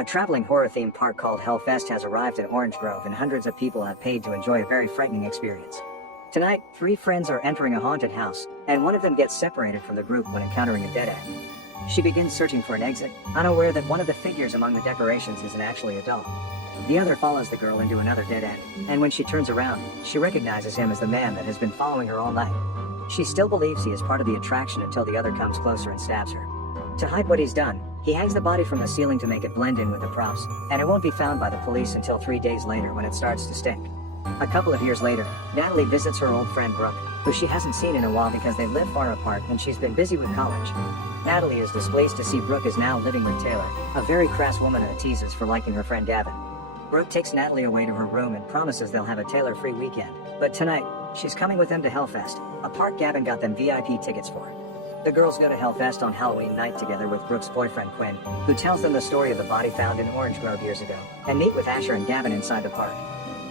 A traveling horror-themed park called Hellfest has arrived in Orange Grove, and hundreds of people have paid to enjoy a very frightening experience. Tonight, 3 friends are entering a haunted house, and one of them gets separated from the group when encountering a dead end. She begins searching for an exit, unaware that one of the figures among the decorations isn't actually a doll. The other follows the girl into another dead end, and when she turns around, she recognizes him as the man that has been following her all night. She still believes he is part of the attraction until the other comes closer and stabs her. To hide what he's done, he hangs the body from the ceiling to make it blend in with the props, and it won't be found by the police until 3 days later when it starts to stink. A couple of years later, Natalie visits her old friend Brooke, who she hasn't seen in a while because they live far apart and she's been busy with college. Natalie is displeased to see Brooke is now living with Taylor, a very crass woman who teases for liking her friend Gavin. Brooke takes Natalie away to her room and promises they'll have a Taylor-free weekend, but tonight, she's coming with them to Hellfest, a park Gavin got them VIP tickets for. The girls go to Hellfest on Halloween night together with Brooke's boyfriend Quinn, who tells them the story of the body found in Orange Grove years ago, and meet with Asher and Gavin inside the park.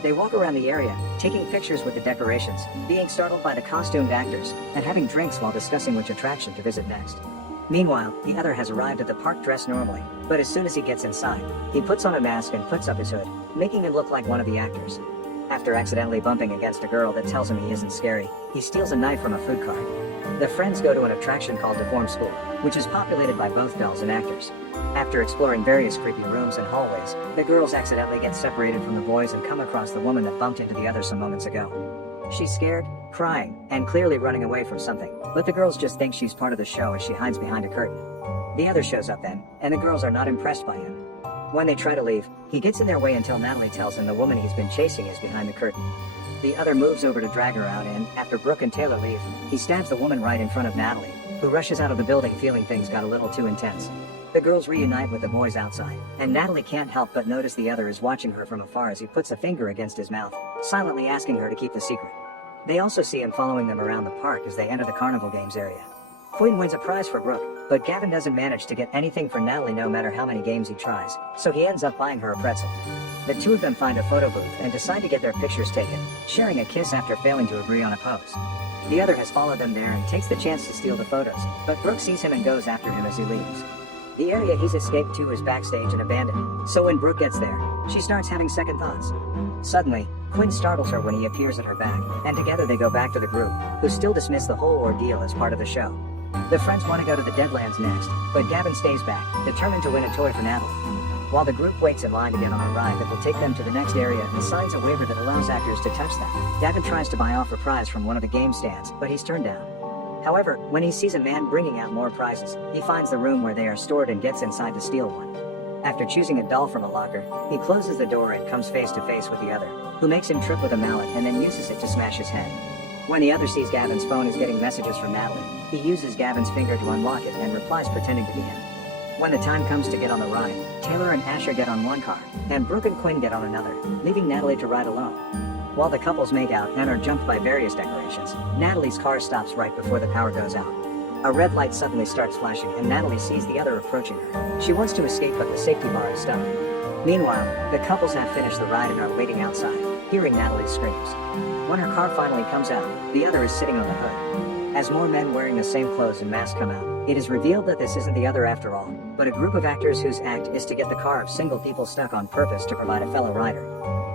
They walk around the area, taking pictures with the decorations, being startled by the costumed actors, and having drinks while discussing which attraction to visit next. Meanwhile, the other has arrived at the park dressed normally, but as soon as he gets inside, he puts on a mask and puts up his hood, making him look like one of the actors. After accidentally bumping against a girl that tells him he isn't scary, he steals a knife from a food cart. The friends go to an attraction called Deformed School, which is populated by both dolls and actors. After exploring various creepy rooms and hallways, the girls accidentally get separated from the boys and come across the woman that bumped into the other some moments ago. She's scared, crying, and clearly running away from something, but the girls just think she's part of the show as she hides behind a curtain. The other shows up then, and the girls are not impressed by him. When they try to leave, he gets in their way until Natalie tells him the woman he's been chasing is behind the curtain. The other moves over to drag her out, and after Brooke and Taylor leave, he stabs the woman right in front of Natalie, who rushes out of the building feeling things got a little too intense. The girls reunite with the boys outside, and Natalie can't help but notice the other is watching her from afar as he puts a finger against his mouth, silently asking her to keep the secret. They also see him following them around the park as they enter the carnival games area. Quinn wins a prize for Brooke, but Gavin doesn't manage to get anything for Natalie no matter how many games he tries, so he ends up buying her a pretzel. The two of them find a photo booth and decide to get their pictures taken, sharing a kiss after failing to agree on a pose. The other has followed them there and takes the chance to steal the photos, but Brooke sees him and goes after him as he leaves. The area he's escaped to is backstage and abandoned, so when Brooke gets there, she starts having second thoughts. Suddenly, Quinn startles her when he appears at her back, and together they go back to the group, who still dismiss the whole ordeal as part of the show. The friends want to go to the Deadlands next, but Gavin stays back, determined to win a toy for Natalie. While the group waits in line to get on a ride that will take them to the next area and signs a waiver that allows actors to touch them, Gavin tries to buy off a prize from one of the game stands, but he's turned down. However, when he sees a man bringing out more prizes, he finds the room where they are stored and gets inside to steal one. After choosing a doll from a locker, he closes the door and comes face to face with the other, who makes him trip with a mallet and then uses it to smash his head. When the other sees Gavin's phone is getting messages from Natalie, he uses Gavin's finger to unlock it and replies pretending to be him. When the time comes to get on the ride, Taylor and Asher get on one car, and Brooke and Quinn get on another, leaving Natalie to ride alone. While the couples make out and are jumped by various decorations, Natalie's car stops right before the power goes out. A red light suddenly starts flashing and Natalie sees the other approaching her. She wants to escape, but the safety bar is stuck. Meanwhile, the couples have finished the ride and are waiting outside, hearing Natalie's screams. When her car finally comes out, the other is sitting on the hood. As more men wearing the same clothes and masks come out, it is revealed that this isn't the other after all, but a group of actors whose act is to get the car of single people stuck on purpose to provide a fellow rider.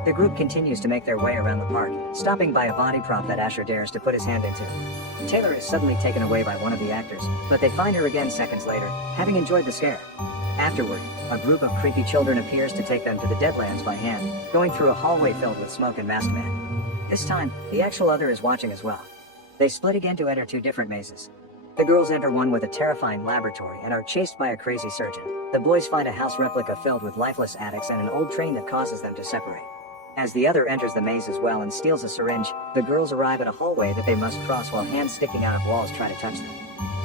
The group continues to make their way around the park, stopping by a body prop that Asher dares to put his hand into. Taylor is suddenly taken away by one of the actors, but they find her again seconds later, having enjoyed the scare. Afterward, a group of creepy children appears to take them to the Deadlands by hand, going through a hallway filled with smoke and masked men. This time, the actual other is watching as well. They split again to enter 2 different mazes. The girls enter one with a terrifying laboratory and are chased by a crazy surgeon. The boys find a house replica filled with lifeless addicts and an old train that causes them to separate. As the other enters the maze as well and steals a syringe, the girls arrive at a hallway that they must cross while hands sticking out of walls try to touch them.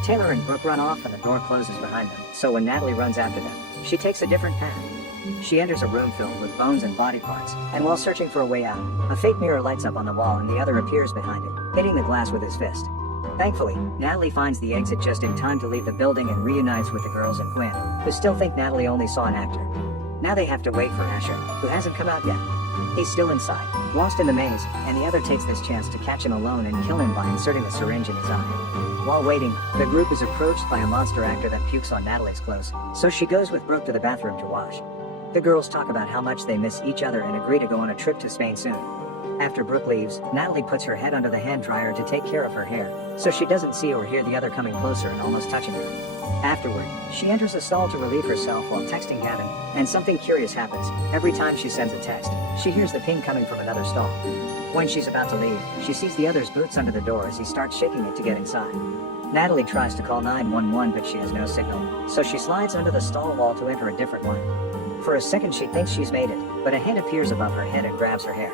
Taylor and Brooke run off and the door closes behind them, so when Natalie runs after them, she takes a different path. She enters a room filled with bones and body parts, and while searching for a way out, a fake mirror lights up on the wall and the other appears behind it, hitting the glass with his fist. Thankfully, Natalie finds the exit just in time to leave the building and reunites with the girls and Quinn, who still think Natalie only saw an actor. Now they have to wait for Asher, who hasn't come out yet. He's still inside, lost in the maze, and the other takes this chance to catch him alone and kill him by inserting a syringe in his eye. While waiting, the group is approached by a monster actor that pukes on Natalie's clothes, so she goes with Brooke to the bathroom to wash. The girls talk about how much they miss each other and agree to go on a trip to Spain soon. After Brooke leaves, Natalie puts her head under the hand dryer to take care of her hair, so she doesn't see or hear the other coming closer and almost touching her. Afterward, she enters a stall to relieve herself while texting Gavin, and something curious happens. Every time she sends a text, she hears the ping coming from another stall. When she's about to leave, she sees the other's boots under the door as he starts shaking it to get inside. Natalie tries to call 911 but she has no signal, so she slides under the stall wall to enter a different one. For a second she thinks she's made it, but a hand appears above her head and grabs her hair.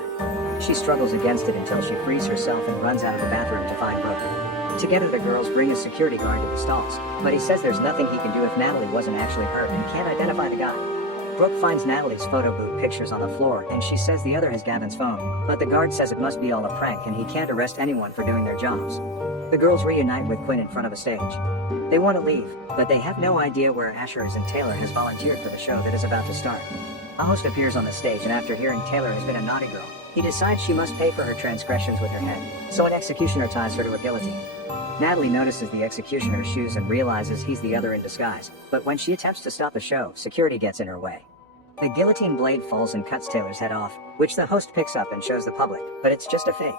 She struggles against it until she frees herself and runs out of the bathroom to find Brooke. Together the girls bring a security guard to the stalls, but he says there's nothing he can do if Natalie wasn't actually hurt and can't identify the guy. Brooke finds Natalie's photo booth pictures on the floor and she says the other has Gavin's phone, but the guard says it must be all a prank and he can't arrest anyone for doing their jobs. The girls reunite with Quinn in front of a stage. They want to leave, but they have no idea where Ashers and Taylor has volunteered for the show that is about to start. A host appears on the stage and after hearing Taylor has been a naughty girl, he decides she must pay for her transgressions with her head, so an executioner ties her to a guillotine. Natalie notices the executioner's shoes and realizes he's the other in disguise, but when she attempts to stop the show, security gets in her way. The guillotine blade falls and cuts Taylor's head off, which the host picks up and shows the public, but it's just a fake.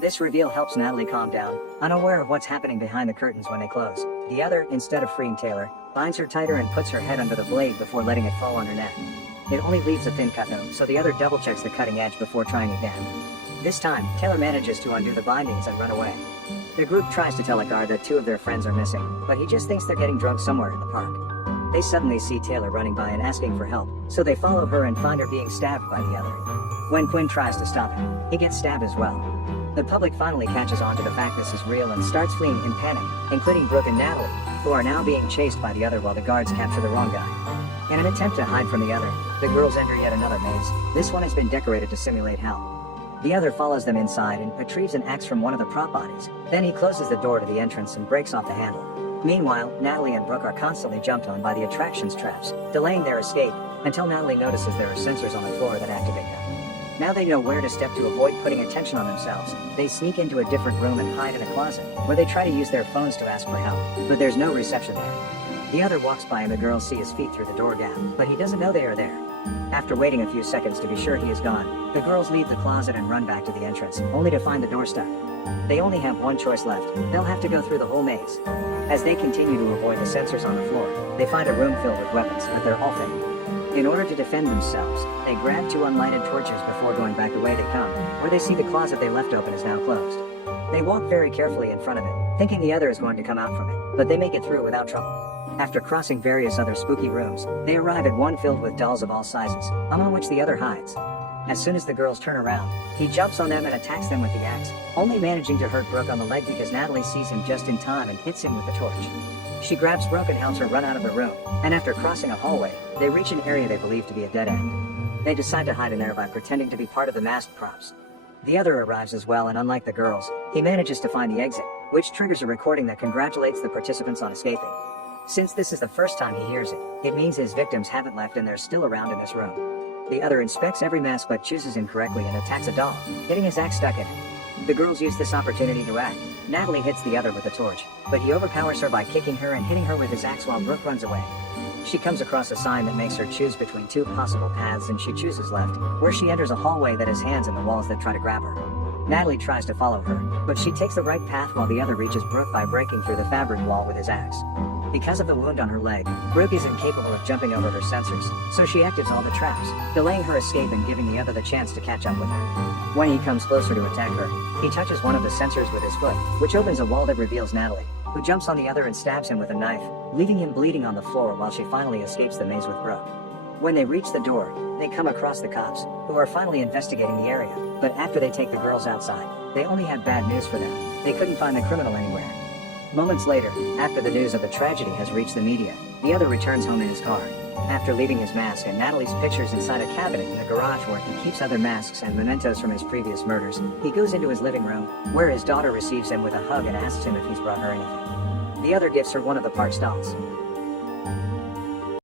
This reveal helps Natalie calm down, unaware of what's happening behind the curtains when they close. The other, instead of freeing Taylor, binds her tighter and puts her head under the blade before letting it fall on her neck. It only leaves a thin cut though, so the other double checks the cutting edge before trying again. This time, Taylor manages to undo the bindings and run away. The group tries to tell a guard that two of their friends are missing, but he just thinks they're getting drunk somewhere in the park. They suddenly see Taylor running by and asking for help, so they follow her and find her being stabbed by the other. When Quinn tries to stop him, he gets stabbed as well. The public finally catches on to the fact this is real and starts fleeing in panic, including Brooke and Natalie, who are now being chased by the other while the guards capture the wrong guy. In an attempt to hide from the other, the girls enter yet another maze. This one has been decorated to simulate hell. The other follows them inside and retrieves an axe from one of the prop bodies. Then he closes the door to the entrance and breaks off the handle. Meanwhile, Natalie and Brooke are constantly jumped on by the attraction's traps, delaying their escape, until Natalie notices there are sensors on the floor that activate them. Now they know where to step to avoid putting attention on themselves. They sneak into a different room and hide in a closet, where they try to use their phones to ask for help, but there's no reception there. The other walks by and the girls see his feet through the door gap, but he doesn't know they are there. After waiting a few seconds to be sure he is gone, the girls leave the closet and run back to the entrance, only to find the door stuck. They only have one choice left. They'll have to go through the whole maze. As they continue to avoid the sensors on the floor, they find a room filled with weapons, but they're all fake. In order to defend themselves, they grab two unlighted torches before going back the way they come, where they see the closet they left open is now closed. They walk very carefully in front of it, thinking the other is going to come out from it, but they make it through without trouble. After crossing various other spooky rooms, they arrive at one filled with dolls of all sizes, among which the other hides. As soon as the girls turn around, he jumps on them and attacks them with the axe, only managing to hurt Brooke on the leg because Natalie sees him just in time and hits him with the torch. She grabs Brooke and helps her run out of the room, and after crossing a hallway, they reach an area they believe to be a dead end. They decide to hide in there by pretending to be part of the masked props. The other arrives as well, and unlike the girls, he manages to find the exit, which triggers a recording that congratulates the participants on escaping. Since this is the first time he hears it, it means his victims haven't left and they're still around in this room. The other inspects every mask but chooses incorrectly and attacks a doll, getting his axe stuck in it. The girls use this opportunity to act. Natalie hits the other with a torch, but he overpowers her by kicking her and hitting her with his axe while Brooke runs away. She comes across a sign that makes her choose between two possible paths and she chooses left, where she enters a hallway that has hands in the walls that try to grab her. Natalie tries to follow her, but she takes the right path while the other reaches Brooke by breaking through the fabric wall with his axe. Because of the wound on her leg, Brooke is incapable of jumping over her sensors, so she activates all the traps, delaying her escape and giving the other the chance to catch up with her. When he comes closer to attack her, he touches one of the sensors with his foot, which opens a wall that reveals Natalie, who jumps on the other and stabs him with a knife, leaving him bleeding on the floor while she finally escapes the maze with Brooke. When they reach the door, they come across the cops, who are finally investigating the area, but after they take the girls outside, they only have bad news for them. They couldn't find the criminal anywhere. Moments later, after the news of the tragedy has reached the media, the other returns home in his car. After leaving his mask and Natalie's pictures inside a cabinet in the garage where he keeps other masks and mementos from his previous murders, he goes into his living room, where his daughter receives him with a hug and asks him if he's brought her anything. The other gives her one of the park's dolls.